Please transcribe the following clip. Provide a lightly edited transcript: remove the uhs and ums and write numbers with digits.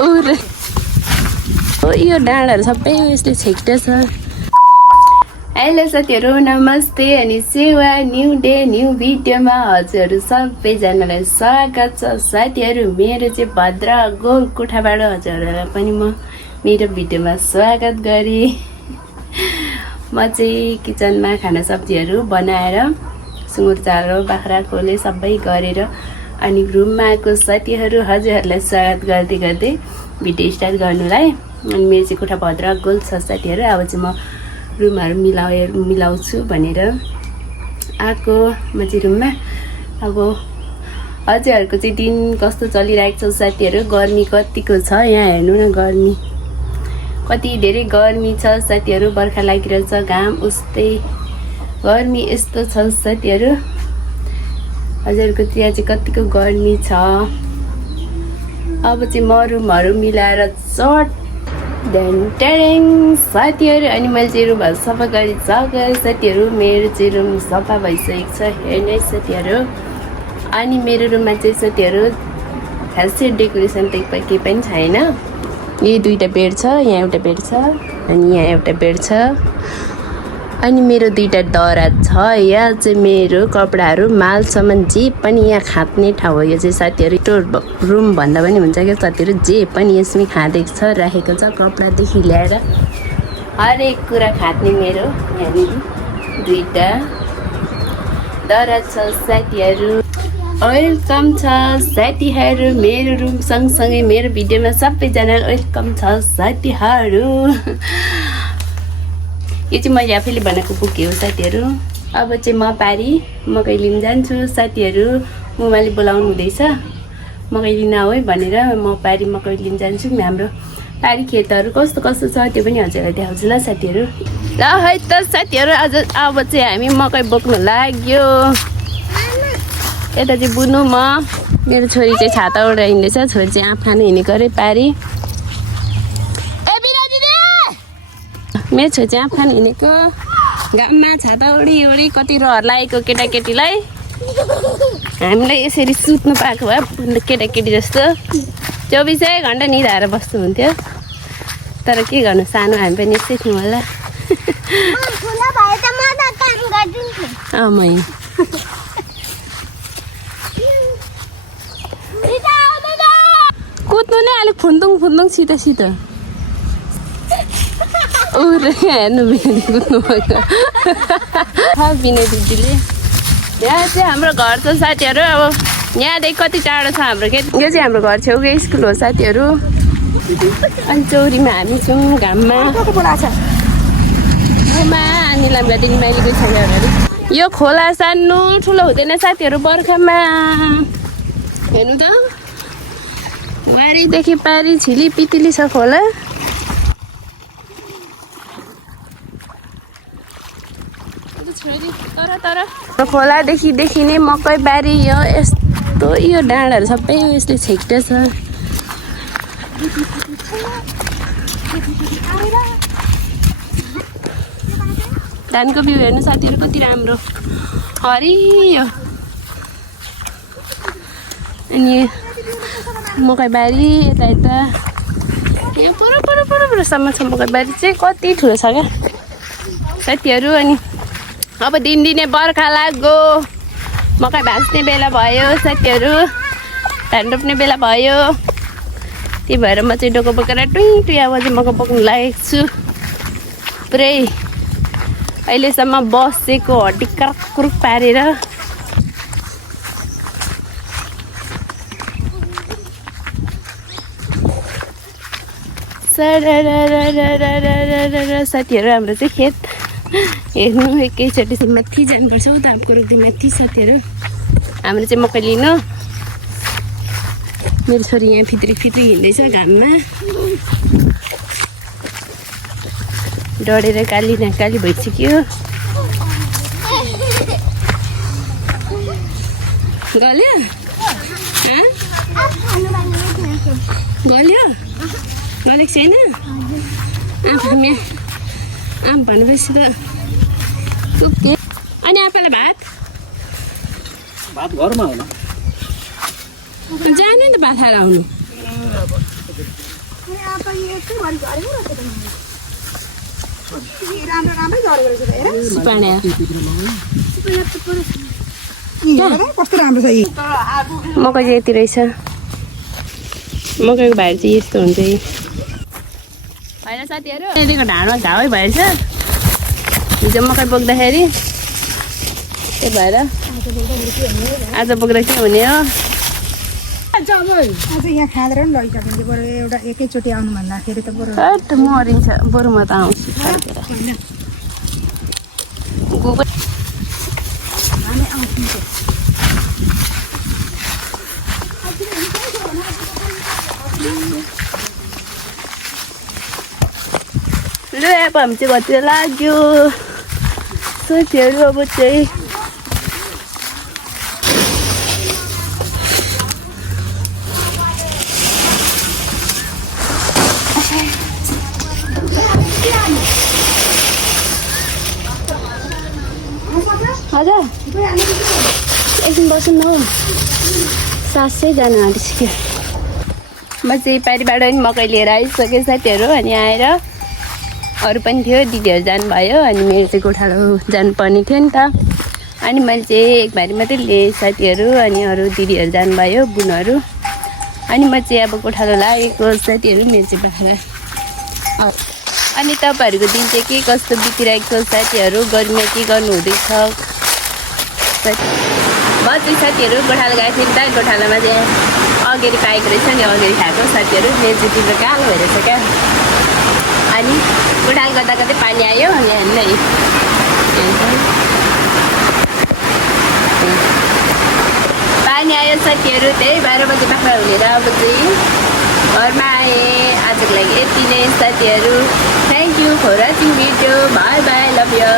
यो डाँडाहरू सबै यसले छेक्टेछ। हेलो साथीहरू, नमस्ते अनि सेवा न्यू डे न्यू भिडियोमा हजुरहरू सबैजनालाई स्वागत छ। साथीहरू, मेरो चाहिँ भद्र गोलकोठाबाट हजुरहरूलाई पनि म मेरो भिडियोमा स्वागत गरेँ। म चाहिँ किचनमा खाना सब्जीहरू बनाएर सुँगुर चारो बाख्राकोले सबै गरेर अनि रुममा आएको साथीहरू हजुरहरूलाई स्वागत गर्दै गर्दै भिडियो स्टार्ट गर्नुलाई। अनि मेरो चाहिँ कोठा भद्र गोल छ साथीहरू। अब चाहिँ म रुमहरू मिलाउँछु भनेर आएको म चाहिँ रुममा। अब हजुरहरूको चाहिँ दिन कस्तो चलिरहेको छ साथीहरू? गर्मी कतिको छ यहाँ हेर्नु न, गर्मी कति धेरै गर्मी छ साथीहरू। बर्खा लागिरहेछ, घाम उस्तै गर्मी यस्तो छ साथीहरू। हजुरहरूको त्यहाँ चाहिँ कतिको गर्मी छ। अब चाहिँ म रुमहरू मिलाएर चट टेरेङ साथीहरू। अनि मैले चाहिँ रुमहरू सफा गरिसकेँ साथीहरू। मेरो चाहिँ रुम सफा भइसकेको छ, हेर्ने साथीहरू। अनि मेरो रुममा चाहिँ साथीहरू खासै डेकोरेसन त केही पनि छैन। यही दुईवटा बेड छ, यहाँ एउटा बेड छ अनि यहाँ एउटा बेड छ। अनि मेरो दुईवटा दरा छ। यहाँ चाहिँ मेरो कपडाहरू माल सामान जे पनि यहाँ खाँद्ने ठाउँ हो यो चाहिँ साथीहरू। स्टोर रुम भन्दा पनि हुन्छ क्या साथीहरू। जे पनि यसमै खाँदेको छ, राखेको छ, कपडादेखि ल्याएर हरेक कुरा खाँद्ने मेरो यहाँनिर दुईवटा दरा छ साथीहरू। वेलकम छ साथीहरू मेरो रुम सँगसँगै मेरो भिडियोमा सबैजना वेलकम छ साथीहरू। यो चाहिँ मैले आफैले बनाएको बुके हो साथीहरू। अब चाहिँ म पारी मकै लिन जान्छु साथीहरू। मुमाले बोलाउनु हुँदैछ मकै लिन आऊ है भनेर। म पारी मकै लिन जान्छु। हाम्रो पारी खेतहरू कस्तो कस्तो छ त्यो पनि हजुरलाई देखाउँछु ल साथीहरू। ल है त साथीहरू, अब चाहिँ हामी मकै बोक्नु लाग्यो। यता चाहिँ बुनु म, मेरो छोरी चाहिँ छाता उडेर हिँड्दैछ। छोरी चाहिँ आँप खानु हिँडेको अरे पारी। मेरो छोरी चाहिँ आँप खानु हिँडेको घाममा छाता उडी उडी कति रहर लागेको केटाकेटीलाई। हामीलाई यसरी सुत्नु पाएको भए केटाकेटी जस्तो 24 घन्टा निधाएर बस्नुहुन्थ्यो। तर के गर्नु, सानो हामी पनि यस्तै थियौँ होला। मै कुद्नु नै अलिक फुन्दुङ फुन्दुङ सिधो सिधो। हेर्नु बिना कुद्नु भएको बिना दिदीले। यहाँ चाहिँ हाम्रो घर छ साथीहरू। अब यहाँदेखि कति टाढो छ हाम्रो खेत। यो चाहिँ हाम्रो घर छेउकै स्कुल हो साथीहरू। अनि चौरीमा हामी छौँ घाममा। निलामदेखि माइलीको छैन। यो खोला सानो ठुलो हुँदैन साथीहरू बर्खामा। हेर्नु त वारीदेखि पारी छिली पितिली छ खोला। तर खोलादेखि देखिने मकै बारी यो यस्तो। यो डाँडाहरू सबै यसले छेक्टेछ। धानको बिउ हेर्नु साथीहरू कति राम्रो हरियो। अनि मकै बारी यता यहाँ परसम्म छ मकै बारी चाहिँ। कति ठुलो छ क्या साथीहरू। अनि अब दिनदिनै बर्खा लाग्यो, मकै भाँच्ने बेला भयो साथीहरू, धान रोप्ने बेला भयो। त्यही भएर म चाहिँ डोको बोकेर टुई अब चाहिँ मकै बोक्नु लागेको छु। पुरै अहिलेसम्म बसेको हड्डी कर्क पारेर। साथीहरू हाम्रो चाहिँ खेत हेर्नु एकैचोटि चाहिँ माथि जानुपर्छ हौ। धामको रुखदेखि माथि साथीहरू हाम्रो चाहिँ मकै लिनु। मेरो छोरी यहाँ फित्री हिँड्दैछ घाममा। डढेर काली नाकाली भइसक्यो। गल्यो गल्यो गलेको छैन। आँप भनेपछि त कुके। अनि आपालाई भात घरमा होला जानु नि त भात खाएर आउनु। सुपाण्या कस्तो राम्रो छ यी मकै चाहिँ यति रहेछ मकैको भाइ चाहिँ यस्तो हुन्छ यी होइन साथीहरू यतिको ढाडमा घावै भएछ हिजो मकै बोक्दाखेरि त्यही भएर आज बोक्दा के हुने हो आज यहाँ खाँदेर पनि लैसकिन्छ बरु एउटा एकैचोटि आउनु भन्दाखेरि त बरु हट मरिन्छ बरु म त आउँछु फर्केर गोबर हामी आउँछौँ ल अब हामी चाहिँ घरतिर लाग्यो साथीहरू अब चाहिँ हजुर एकछिन बस्नु न हौ 700जना आँटिसक्यो म चाहिँ पारिबाट पनि मकै लिएर आइसकेँ साथीहरू अनि आएर अरू पनि थियो दिदीहरू जानुभयो अनि मेरो चाहिँ गोठालो जानुपर्ने थियो नि त अनि मैले चाहिँ एक भारी मात्रै लिएँ साथीहरू अनि अरू दिदीहरू जानुभयो बुनहरू अनि म चाहिँ अब गोठालो लागेको साथीहरू मेरो चाहिँ बाख्रा अनि तपाईँहरूको दिन चाहिँ के कस्तो बितिरहेको छ साथीहरू गर्मीमा के गर्नु हुँदैछ म चाहिँ साथीहरू गोठालो गएको थिएँ नि त गोठालोमा चाहिँ अगाडि पाएको रहेछ नि अगाडि खाएको साथीहरू मेरो चाहिँ तिम्रो कालो भइरहेछ क्या अनि गोठालो गर्दा गर्दै पानी आयो अनि हामीलाई पानी आयो साथीहरू त्यही 12 बजी बाख्रा हुनेर अब चाहिँ घरमा आएँ आजको लागि यति नै साथीहरू thank you for watching video bye bye love you